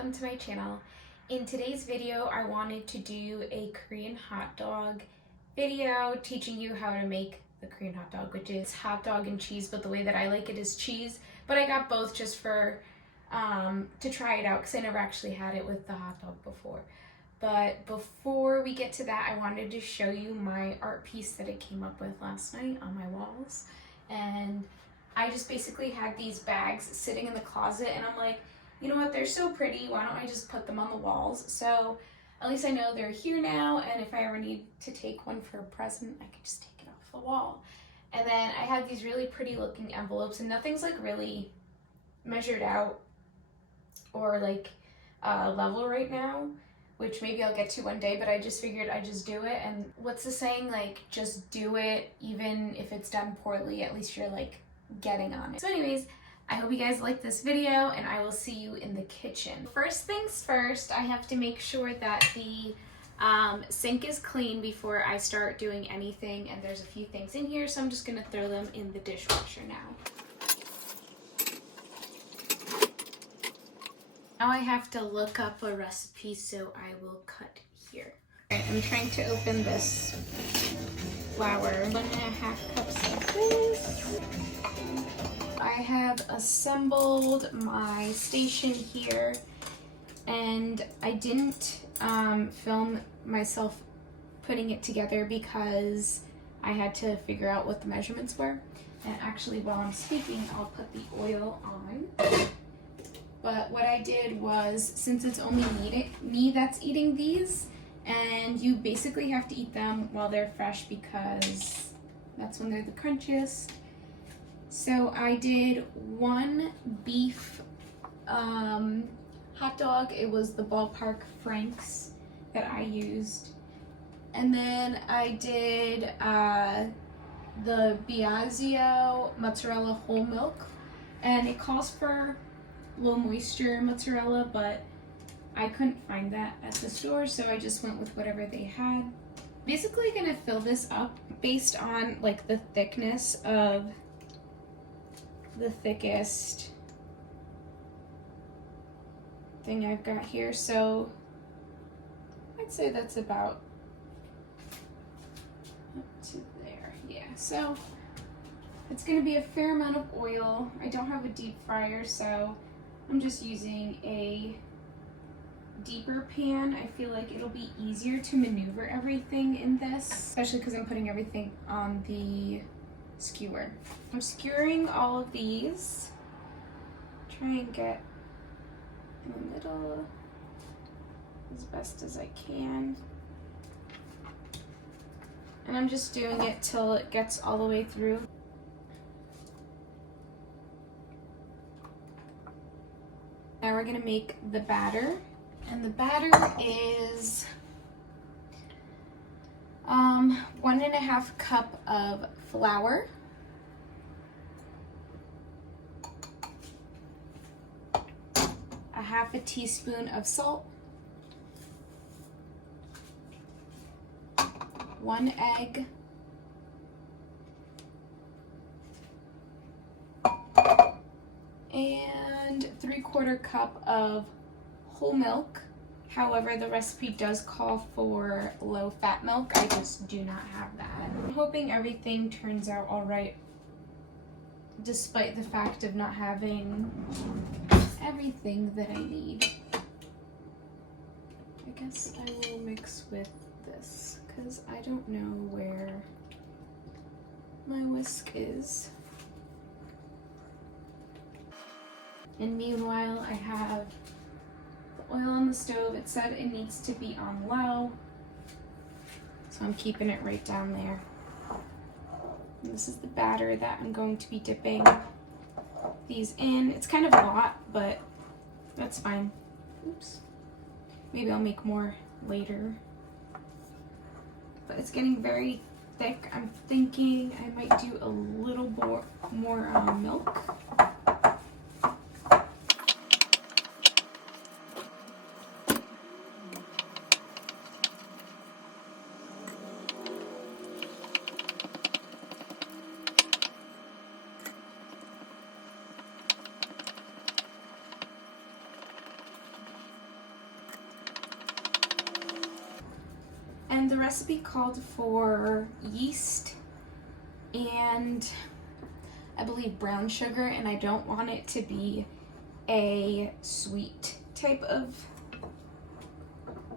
welcome to my channel. In today's video, I wanted to do a Korean hot dog video teaching you how to make the Korean hot dog, which is hot dog and cheese, but the way that I like it is cheese. But I got both just for to try it out because I never actually had it with the hot dog before. But before we get to that, I wanted to show you my art piece that I came up with last night on my walls. And I just basically had these bags sitting in the closet, and I'm like, you know what, they're so pretty, why don't I just put them on the walls? So at least I know they're here now, and if I ever need to take one for a present, I can just take it off the wall. And then I had these really pretty looking envelopes, and nothing's like really measured out or like level right now, which maybe I'll get to one day, but I just figured I'd just do it. And what's the saying, like, just do it, even if it's done poorly, at least you're like getting on it. So anyways, I hope you guys like this video, and I will see you in the kitchen. First things first, I have to make sure that the sink is clean before I start doing anything, and there's a few things in here, so I'm just gonna throw them in the dishwasher now. Now I have to look up a recipe, so I will cut here. Alright, I'm trying to open this flour. 1.5 cups of this. I have assembled my station here, and I didn't film myself putting it together because I had to figure out what the measurements were. And actually, while I'm speaking, I'll put the oil on. But what I did was, since it's only me that's eating these, and you basically have to eat them while they're fresh because that's when they're the crunchiest. So I did one beef hot dog. It was the Ballpark Franks that I used. And then I did the Biagio mozzarella whole milk. And it calls for low moisture mozzarella, but I couldn't find that at the store, so I just went with whatever they had. Basically gonna fill this up based on like the thickness of the thickest thing I've got here. So I'd say that's about up to there. Yeah, so it's gonna be a fair amount of oil. I don't have a deep fryer, so I'm just using a deeper pan. I feel like it'll be easier to maneuver everything in this, especially because I'm putting everything on the skewer. I'm skewering all of these. Try and get in the middle as best as I can. And I'm just doing it till it gets all the way through. Now we're gonna make the batter. And the batter is 1.5 cup of flour, a 1/2 teaspoon of salt, 1 egg, and 3/4 cup of whole milk. However, the recipe does call for low fat milk. I just do not have that. I'm hoping everything turns out all right, despite the fact of not having everything that I need. I guess I will mix with this because I don't know where my whisk is. And meanwhile, I have oil on the stove. It said it needs to be on low, so I'm keeping it right down there. And this is the batter that I'm going to be dipping these in. It's kind of a lot, but that's fine. Oops. Maybe I'll make more later. But it's getting very thick. I'm thinking I might do a little more milk. recipe called for yeast and I believe brown sugar, and I don't want it to be a sweet type of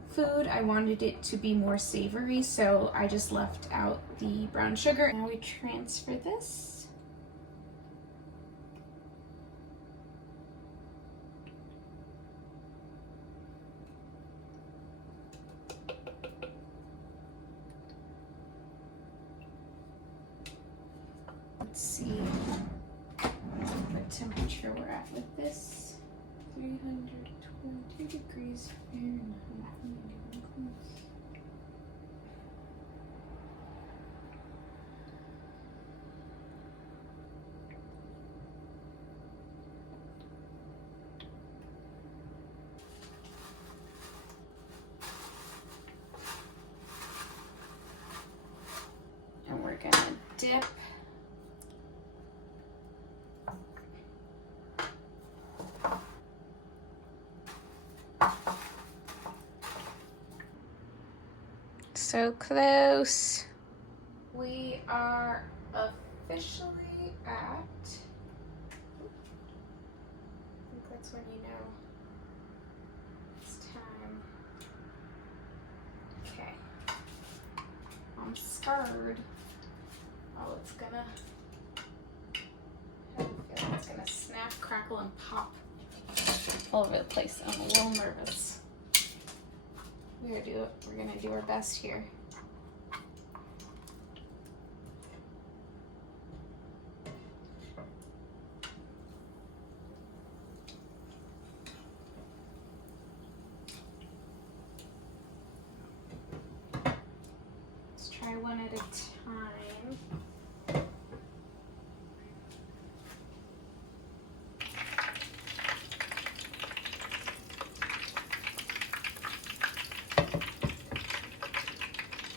food. I wanted it to be more savory, so I just left out the brown sugar. Now we transfer this. Let's see what temperature we're at with this. 320 degrees Fahrenheit. And we're gonna dip. So close. We are officially at, I think that's when you know it's time. Okay. I'm scared. Oh, it's gonna, I feel like it's gonna snap, crackle, and pop all over the place. I'm a little nervous. We're gonna do our best here. Let's try one at a time.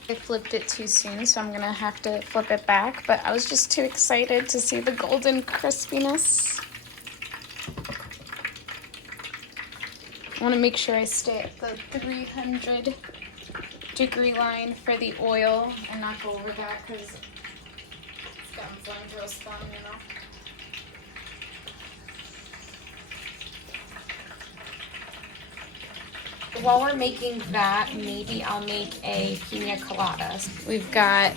I flipped it too soon, so I'm gonna have to flip it back, but I was just too excited to see the golden crispiness. I wanna make sure I stay at the 300-degree line for the oil and not go over that because it's gotten dangerous fun, you know? While we're making that, maybe I'll make a pina colada. We've got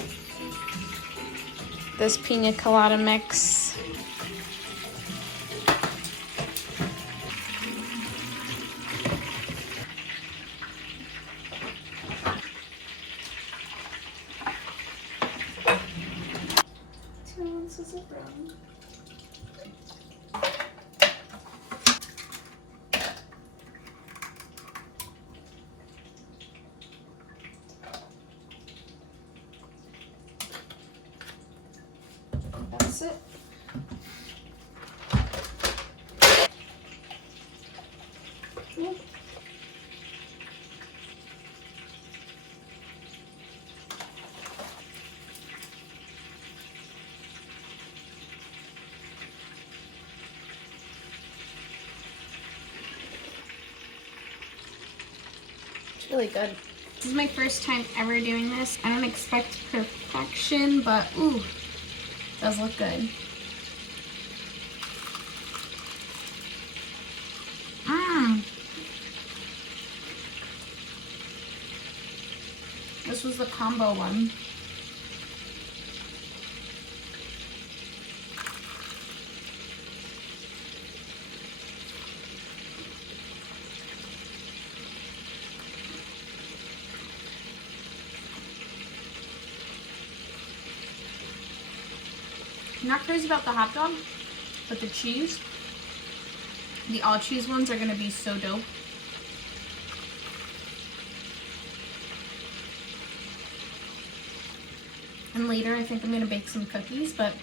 this pina colada mix. Two ounces of rum. That's it. Ooh. It's really good. This is my first time ever doing this. I don't expect perfection, but ooh, does look good. This was the combo one. I'm not crazy about the hot dog, but the cheese, the all cheese ones are gonna be so dope. And later I think I'm gonna bake some cookies, but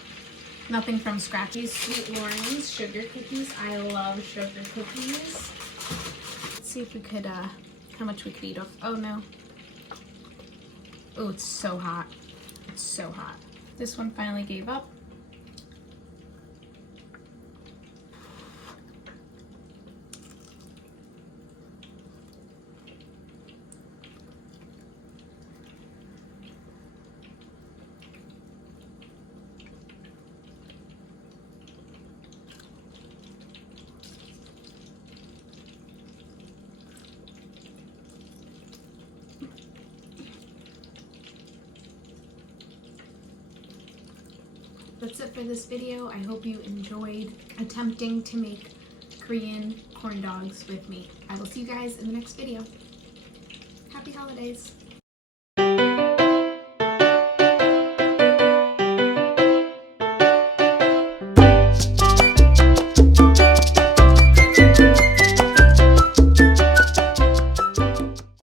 nothing from scratch. These Sweet Loren's sugar cookies. I love sugar cookies. Let's see if we could, how much we could eat off. Oh no. Oh, it's so hot. It's so hot. This one finally gave up. That's it for this video. I hope you enjoyed attempting to make Korean corn dogs with me. I will see you guys in the next video. Happy holidays!